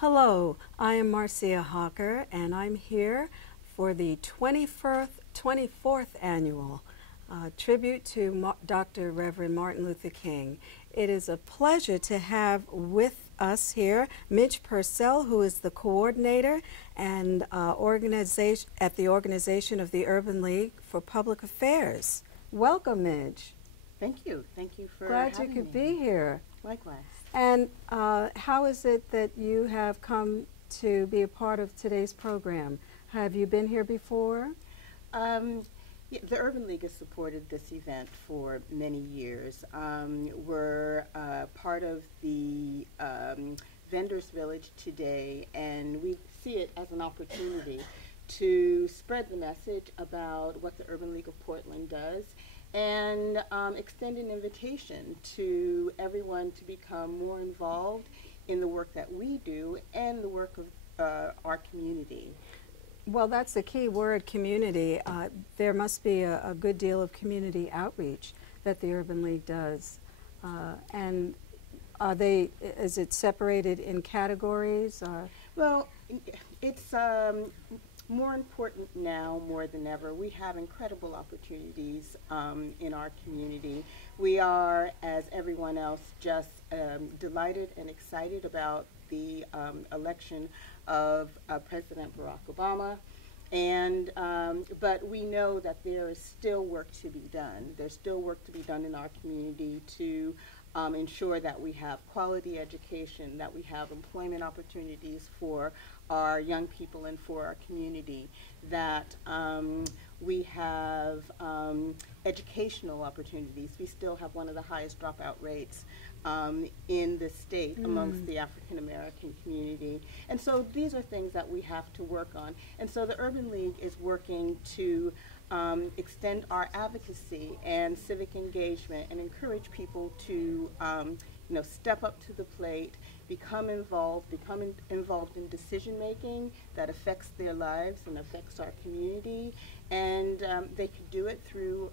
Hello, I am Marcia Hawker, and I'm here for the 24th annual tribute to Dr. Reverend Martin Luther King. It is a pleasure to have with us here Midge Purcell, who is the coordinator and at the organization of the Urban League for Public Affairs. Welcome, Midge. Thank you. Thank you for Glad you could be here. Likewise. And how is it that you have come to be a part of today's program? Have you been here before? Yeah, the Urban League has supported this event for many years. We're part of the Vendors Village today, and we see it as an opportunity to spread the message about what the Urban League of Portland does and extend an invitation to everyone to become more involved in the work that we do and the work of our community. Well, that's the key word, community. There must be a good deal of community outreach that the Urban League does. And is it separated in categories? Well, it's more important now more than ever. We have incredible opportunities in our community. We are, as everyone else, just delighted and excited about the election of President Barack Obama. And but we know that there is still work to be done. There's still work to be done in our community to ensure that we have quality education, that we have employment opportunities for our young people and for our community, that we have educational opportunities. We still have one of the highest dropout rates in the state amongst the African American community. And so these are things that we have to work on. And so the Urban League is working to extend our advocacy and civic engagement and encourage people to step up to the plate, become involved in decision making that affects their lives and affects our community, and they could do it through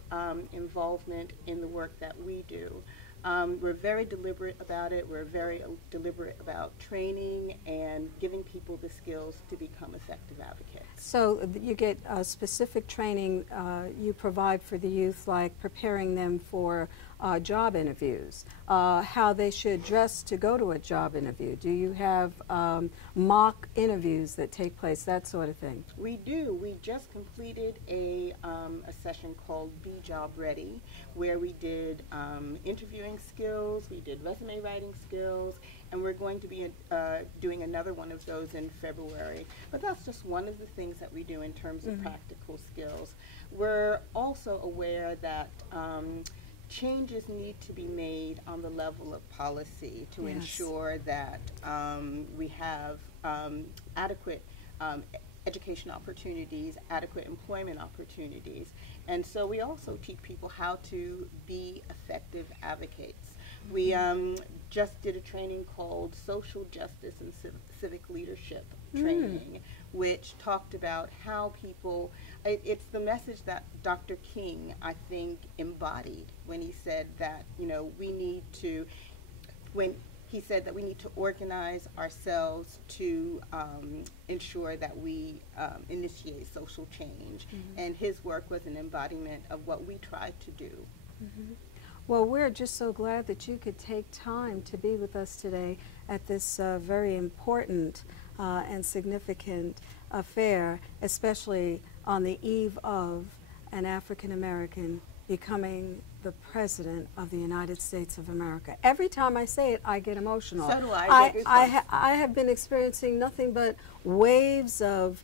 involvement in the work that we do. We're very deliberate about it. We're very deliberate about training and giving people the skills to become effective advocates. So you get specific training you provide for the youth, like preparing them for job interviews, how they should dress to go to a job interview. Do you have mock interviews that take place, that sort of thing? We do. We just completed a session called Be Job Ready, where we did interviewing skills, we did resume writing skills, and we're going to be doing another one of those in February. But that's just one of the things that we do in terms of practical skills. We're also aware that changes need to be made on the level of policy to ensure that we have adequate education opportunities, adequate employment opportunities. And so we also teach people how to be effective advocates. We just did a training called Social Justice and Civic Leadership Training, which talked about how people, it's the message that Dr. King, I think, embodied when he said that, we need to, he said that we need to organize ourselves to ensure that we initiate social change. And his work was an embodiment of what we tried to do. Well, we're just so glad that you could take time to be with us today at this very important and significant affair, especially on the eve of an African American becoming the President of the United States of America. Every time I say it, I get emotional. So do I. I have been experiencing nothing but waves of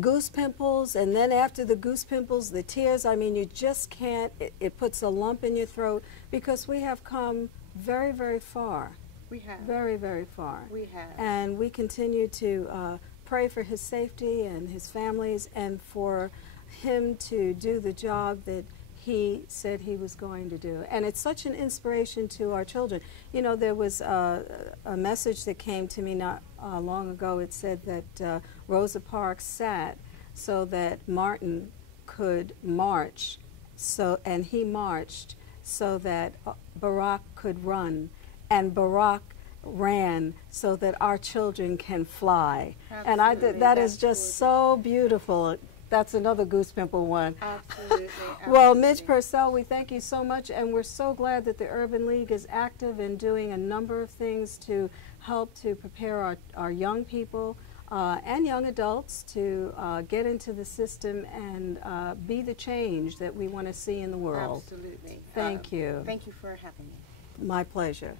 goose pimples, and then after the goose pimples, the tears. I mean, you just can't, it puts a lump in your throat, because we have come very, very far. We have. Very, very far. We have. And we continue to pray for his safety and his family's, and for him to do the job that he said he was going to do. And it's such an inspiration to our children. There was a message that came to me not long ago. It said that Rosa Parks sat so that Martin could march, and he marched so that Barack could run, and Barack ran so that our children can fly. Absolutely. And that is That's just gorgeous. so beautiful. That's another goose pimple one. Absolutely. Well, Absolutely. Midge Purcell, we thank you so much, and we're so glad that the Urban League is active in doing a number of things to help to prepare our young people and young adults to get into the system and be the change that we want to see in the world. Absolutely. Thank you. Thank you for having me. My pleasure.